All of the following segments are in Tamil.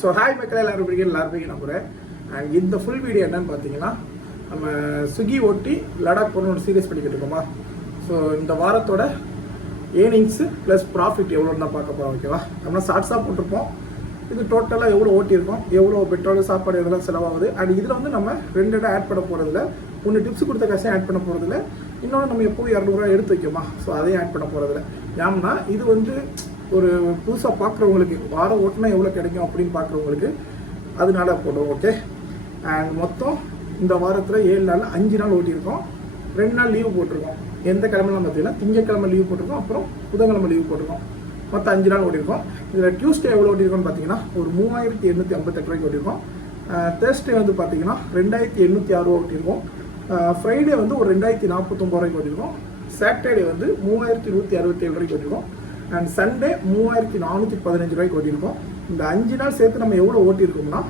ஸோ ஹாய் மக்கள் எல்லாரும் நம்புகிறேன். அண்ட் இந்த ஃபுல் வீடியோ என்னன்னு பார்த்தீங்கன்னா, நம்ம ஸ்விக்கி ஓட்டி லடாக் போகணும் ஒரு சீரியஸ் பண்ணிக்கிட்டு இருக்கோமா. ஸோ இந்த வாரத்தோட ஏர்னிங்ஸு ப்ளஸ் ப்ராஃபிட் எவ்வளோன்னு தான் பார்க்க போகிறோம். ஓகேவா, நம்ம ஷார்ட்ஸாக போட்டிருப்போம். இது டோட்டலாக எவ்வளோ ஓட்டியிருக்கோம், எவ்வளோ பெட்ரோல் சாப்பாடு இதெல்லாம் செலவாகுது. அண்ட் இதில் வந்து நம்ம ரெண்டு இடம் ஆட் பண்ண போகிறதில்ல, ஒன்று டிப்ஸ் கொடுத்த காசையும் ஆட் பண்ண போகிறதில்ல, இன்னொன்று நம்ம எப்போவும் 200 எடுத்து வைக்கோமா, ஸோ அதையும் ஆட் பண்ண போகிறதில்ல. ஏன்னா இது வந்து ஒரு புதுசாக பார்க்குறவங்களுக்கு வாரம் ஓட்டினா எவ்வளோ கிடைக்கும் அப்படின்னு பார்க்குறவங்களுக்கு அதனால போடுவோம். ஓகே, அண்ட் மொத்தம் இந்த வாரத்தில் 7 நாள் 5 நாள் ஓட்டியிருக்கோம். 2 நாள் லீவு போட்டிருக்கோம். எந்த கிழமைலாம் பார்த்தீங்கன்னா திங்கக்கிழமை லீவு போட்டிருக்கோம், அப்புறம் புதன்கிழமை லீவு போட்டிருக்கோம். மொத்தம் 5 நாள் ஓட்டியிருக்கோம். இதில் டியூஸ்டே எவ்வளோ ஓட்டியிருக்கோம்னு பார்த்தீங்கன்னா ஒரு 3858 ரூபாய்க்கு ஓட்டியிருக்கோம். தேர்ஸ்டே வந்து பார்த்தீங்கன்னா 2806 ரூபா ஓட்டியிருக்கோம். ஃப்ரைடே வந்து ஒரு 2049 ரூபாய்க்கு ஓட்டியிருக்கோம். சாட்டர்டே வந்து 3167 ரூபாய்க்கு ஓட்டியிருக்கோம். அண்ட் சண்டே 3415 ரூபாய்க்கு ஓட்டியிருக்கோம். இந்த 5 நாள் சேர்த்து நம்ம எவ்வளோ ஓட்டியிருக்கோம்னா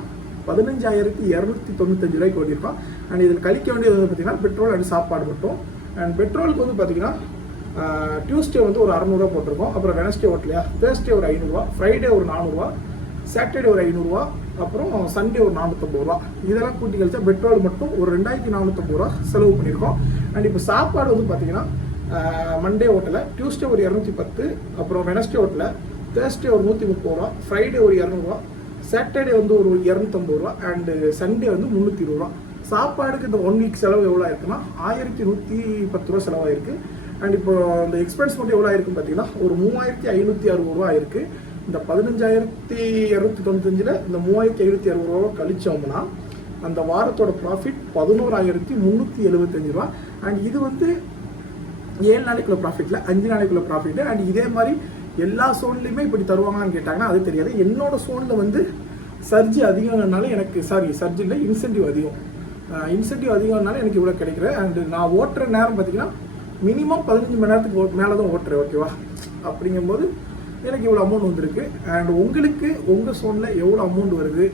15295 ரூபாய்க்கு ஓட்டியிருக்கோம். அண்ட் இதில் கழிக்க வேண்டியது வந்து பார்த்தீங்கன்னா பெட்ரோல் அண்ட் சாப்பாடு மட்டும். அண்ட் பெட்ரோலுக்கு வந்து பார்த்தீங்கன்னா டியூஸ்டே வந்து ஒரு 600 ரூபா போட்டிருக்கோம். அப்புறம் வெனஸ்டே ஓட்டலையா, தேர்ஸ்டே ஒரு 500 ரூபா, ஃப்ரைடே ஒரு 400 ரூபா, சாட்டர்டே ஒரு 500 ரூபா, அப்புறம் சண்டே ஒரு 450 ரூபா. இதெல்லாம் கூட்டி கழிச்சா பெட்ரோல் மட்டும் ஒரு 2450 ரூபா செலவு பண்ணியிருக்கோம். அண்ட் இப்போ சாப்பாடு வந்து பார்த்தீங்கன்னா மண்டே ஓட்டலை, டியூஸ்டே ஒரு 210, அப்புறம் வெனஸ்டே ஓட்டலை, தேர்ஸ்டே ஒரு 130 ரூபா, ஃப்ரைடே ஒரு 200 ரூபா, சாட்டர்டே வந்து ஒரு 250 ரூபா, அண்டு சண்டே வந்து 320 ரூபா. சாப்பாடுக்கு இந்த 1 வீக் செலவு எவ்வளோ ஆயிருக்குன்னா 1110 ரூபா செலவாயிருக்கு. அண்ட் இப்போ இந்த எக்ஸ்பென்ஸ் மட்டும் எவ்வளோ ஆயிருக்குன்னு பார்த்தீங்கன்னா ஒரு 3560 ரூபா ஆயிருக்கு. இந்த 15295 இந்த 3560 ரூபா கழிச்சோம்னா அந்த வாரத்தோட ப்ராஃபிட் 11375 ரூபா. அண்ட் இது வந்து 7 நாளைக்குள்ள ப்ராஃபிட்ல 5 நாளைக்குள்ள ப்ராஃபிட். அண்ட் இதே மாதிரி எல்லா சோன்லையுமே இப்படி தருவாங்கன்னு கேட்டாங்கன்னா அது தெரியாது. என்னோட சோனில் வந்து சர்ஜி அதிகம்னால எனக்கு சர்ஜி இல்லை, இன்சென்டிவ் அதிகம். இன்சென்டிவ் அதிகம்னால எனக்கு இவ்வளோ கிடைக்கிறேன். அண்ட் நான் ஓட்டுற நேரம் பார்த்தீங்கன்னா மினிமம் 15 மணி நேரத்துக்கு மேலே தான் ஓட்டுறேன். ஓகேவா, அப்படிங்கும்போது எனக்கு இவ்வளோ அமௌண்ட் வந்துருக்கு. அண்ட் உங்களுக்கு உங்கள் சோனில் எவ்வளோ அமௌண்ட் வருது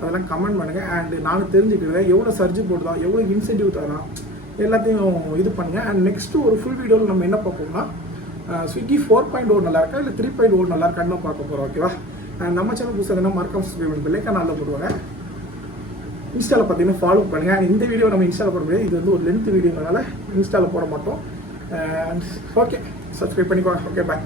அதெல்லாம் கமெண்ட் பண்ணுங்கள். அண்ட் நானும் தெரிஞ்சுக்கிறேன் எவ்வளோ சர்ஜி போடுதான், எவ்வளோ இன்சென்டிவ் தரான், எல்லாத்தையும் இது பண்ணுங்கள். அண்ட் நெக்ஸ்ட்டு ஒரு ஃபுல் வீடியோவில் நம்ம என்ன பார்ப்போம்னா ஸ்விக்கி 4.0 நல்லா இருக்கா இல்லை 3.0 நல்லா இருக்கான்னு பார்க்க போகிறோம். ஓகேவா, நம்ம சேனல் புதுசாக மறக்காம சப்ஸ்கிரைப் பண்ணி பெல்லைக்கான நல்லா போடுவாங்க. இன்ஸ்டாவில் பார்த்தீங்கன்னா ஃபாலோ பண்ணுங்கள். அண்ட் இந்த வீடியோ நம்ம இன்ஸ்டாவில் போட முடியாது, இது வந்து ஒரு லென்த் வீடியோனால இன்ஸ்டாவில் போட மாட்டோம். ஓகே, சப்ஸ்கிரைப் பண்ணிக்கோங்க. ஓகே, பாய்.